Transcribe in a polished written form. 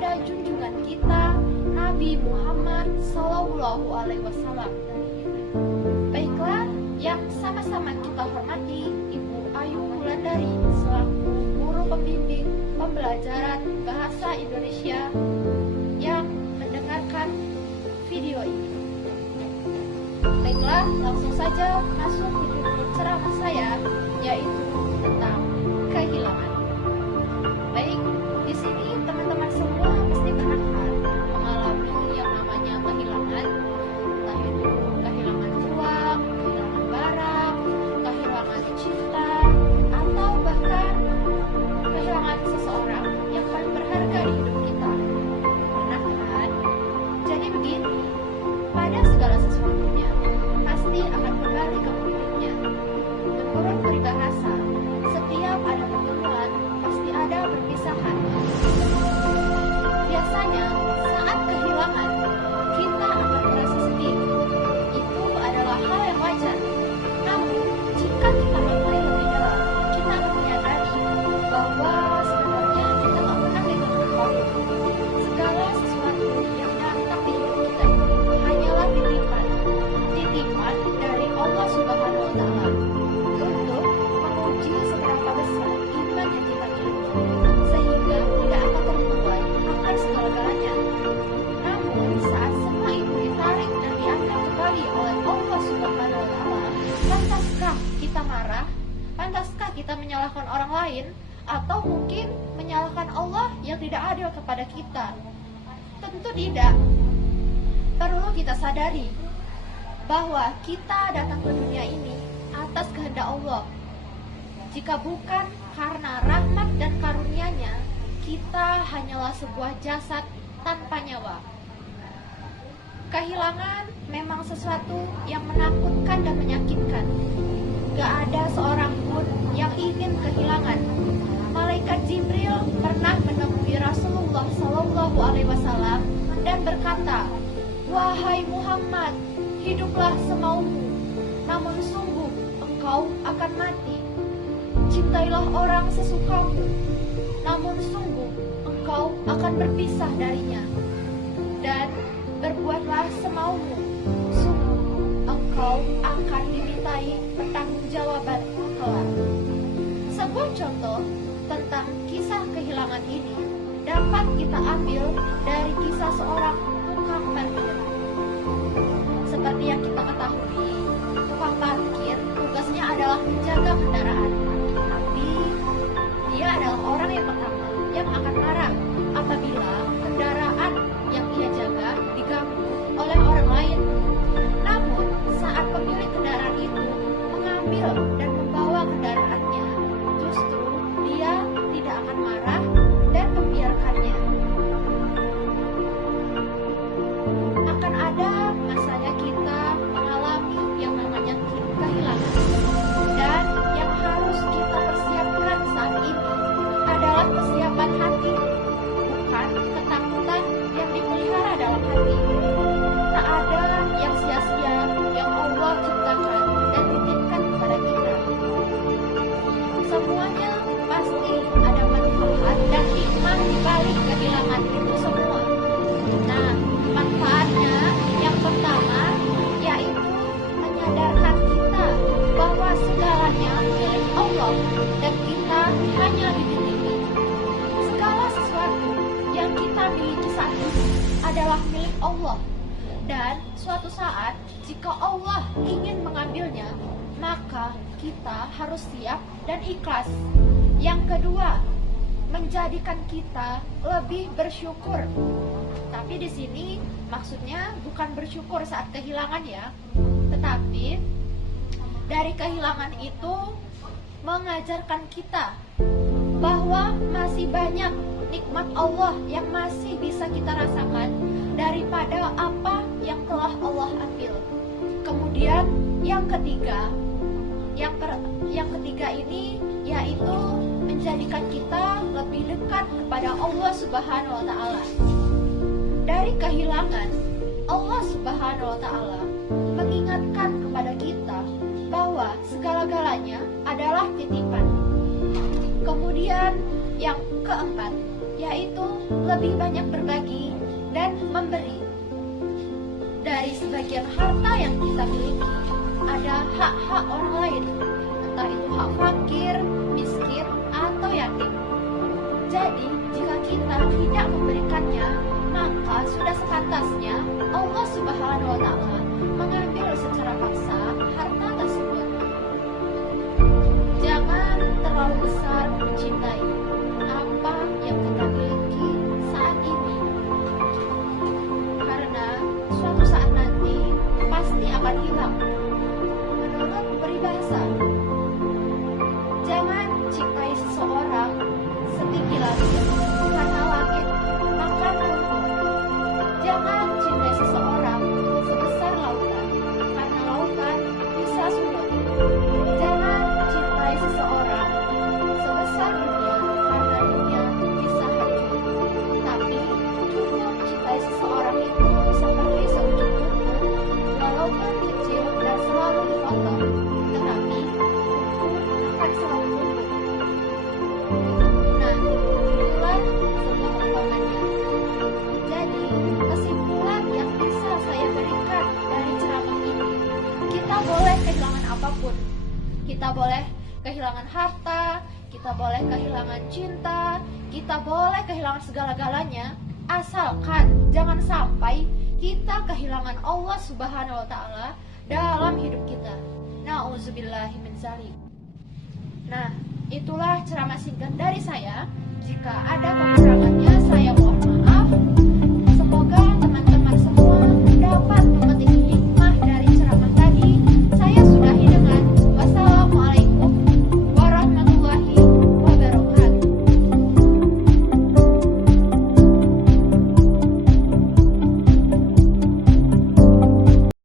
kepada junjungan kita Nabi Muhammad SAW. Baiklah, yang sama-sama kita hormati Ibu Ayu Wulandari selaku guru pembimbing pembelajaran bahasa Indonesia yang mendengarkan video ini. Baiklah, langsung saja masuk ke judul ceramah saya, yaitu tentang kehilangan. Baik, di sini teman-teman semua pasti pernah kan mengalami yang namanya kehilangan, entah itu kehilangan uang, kehilangan barang, kehilangan cinta, atau bahkan kehilangan seseorang yang paling berharga di hidup kita. Pernah kan? Jadi begini, pada segala sesuatunya pasti akan kembali ke pemiliknya. Menurut peribahasa, setiap ada pertemuan pasti ada perpisahan. Biasanya saat kehilangan kita akan merasa sedih. Itu adalah hal yang wajar. Namun jika kita menggali lebih dalam, kita akan menyadari bahwa sebenarnya kita tak pernah kehilangan apapun. Segala sesuatu yang datang di hidup kita hanyalah titipan dari Allah Subhanahu wa Ta'ala untuk menguji seberapa besar iman yang kita miliki, sehingga tidak akan terbuai akan segala-galanya. Namun saat semua itu ditarik dan diambil kembali oleh Allah Subhanahu wa Ta'ala, pantaskah kita marah? Pantaskah kita menyalahkan orang lain? Atau mungkin menyalahkan Allah yang tidak adil kepada kita? Tentu tidak. Perlu kita sadari bahwa kita datang ke dunia ini atas kehendak Allah. Jika bukan karena rahmat dan karunia-Nya, kita hanyalah sebuah jasad tanpa nyawa. Kehilangan memang sesuatu yang menakutkan dan menyakitkan. Gak ada seorang pun yang ingin kehilangan. Malaikat Jibril pernah menemui Rasulullah SAW dan berkata, "Wahai Muhammad, hiduplah semaumu, namun sungguh engkau akan mati. Cintailah orang sesukamu, namun sungguh engkau akan berpisah darinya. Dan berbuatlah semaumu, sungguh engkau akan dimintai pertanggungjawaban kelak." Sebuah contoh tentang kisah kehilangan ini dapat kita ambil dari kisah seorang tukang parkir. Seperti yang kita ketahui, tukang parkir tugasnya adalah menjaga kendaraan. Tapi dia adalah orang yang pertama yang akan marah apabila kendaraan yang ia jaga diganggu oleh orang lain. Namun saat pemilik kendaraan itu mengambil dan membawa kendaraannya, justru dia tidak akan marah dan membiarkannya. Akan ada masanya kita mengalami yang namanya kehilangan. Dan yang harus kita persiapkan saat ini adalah kesiapan hati, bukan ketakutan yang dipelihara dalam hati. Tak ada yang sia-sia yang Allah ciptakan dan titipkan kepada kita. Semuanya pasti ada manfaat dan hikmah di balik kehilangan itu semua. Nah, manfaatnya yang pertama yaitu menyadarkan kita bahwa segalanya milik Allah dan kita hanya dititipi. Segala sesuatu yang kita miliki saat ini adalah milik Allah, dan suatu saat jika Allah ingin mengambilnya, maka kita harus siap dan ikhlas. Yang kedua, menjadikan kita lebih bersyukur. Tapi di sini maksudnya bukan bersyukur saat kehilangan ya, tetapi dari kehilangan itu mengajarkan kita bahwa masih banyak nikmat Allah yang masih bisa kita rasakan daripada apa yang telah Allah ambil. Kemudian yang ketiga ini yaitu menjadikan kita lebih dekat kepada Allah Subhanahu wa Ta'ala. Dari kehilangan, Allah Subhanahu wa Ta'ala mengingatkan kepada kita bahwa segala-galanya adalah titipan. Kemudian yang keempat, yaitu lebih banyak berbagi dan memberi. Dari sebagian harta yang kita miliki, ada hak-hak orang lain, entah itu hak fakir, miskin, atau yatim. Jadi, jika kita tidak memberikannya, maka sudah sepantasnya Allah Subhanahu wa Ta'ala mengambil secara paksa harta tersebut. Jangan terlalu besar mencintai apa yang kita miliki saat ini, karena suatu saat nanti pasti akan hilang. Menurut peribahasa, jangan cintai seseorang setinggi langit, karena langit akan runtuh. Jangan cintai seseorang sebesar lautan, karena lautan bisa surut. Jangan cintai seseorang sebesar dunia, karena dunia bisa hancur. Tapi cukup cintai seseorang itu seperti seujung kuku, walaupun kecil dan selalu dipotong, tetapi akan selalu tumbuh. Nah, itulah sebuah ungkapannya. Jadi, kesimpulan yang bisa saya berikan dari ceramah ini, kita boleh kehilangan apapun. Kita boleh kehilangan harta, kita boleh kehilangan cinta, kita boleh kehilangan segala-galanya, asalkan jangan sampai kita kehilangan Allah Subhanahu wa Ta'ala dalam hidup kita. Na'udzubillahi min dzalik. Nah, itulah ceramah singkat dari saya. Jika ada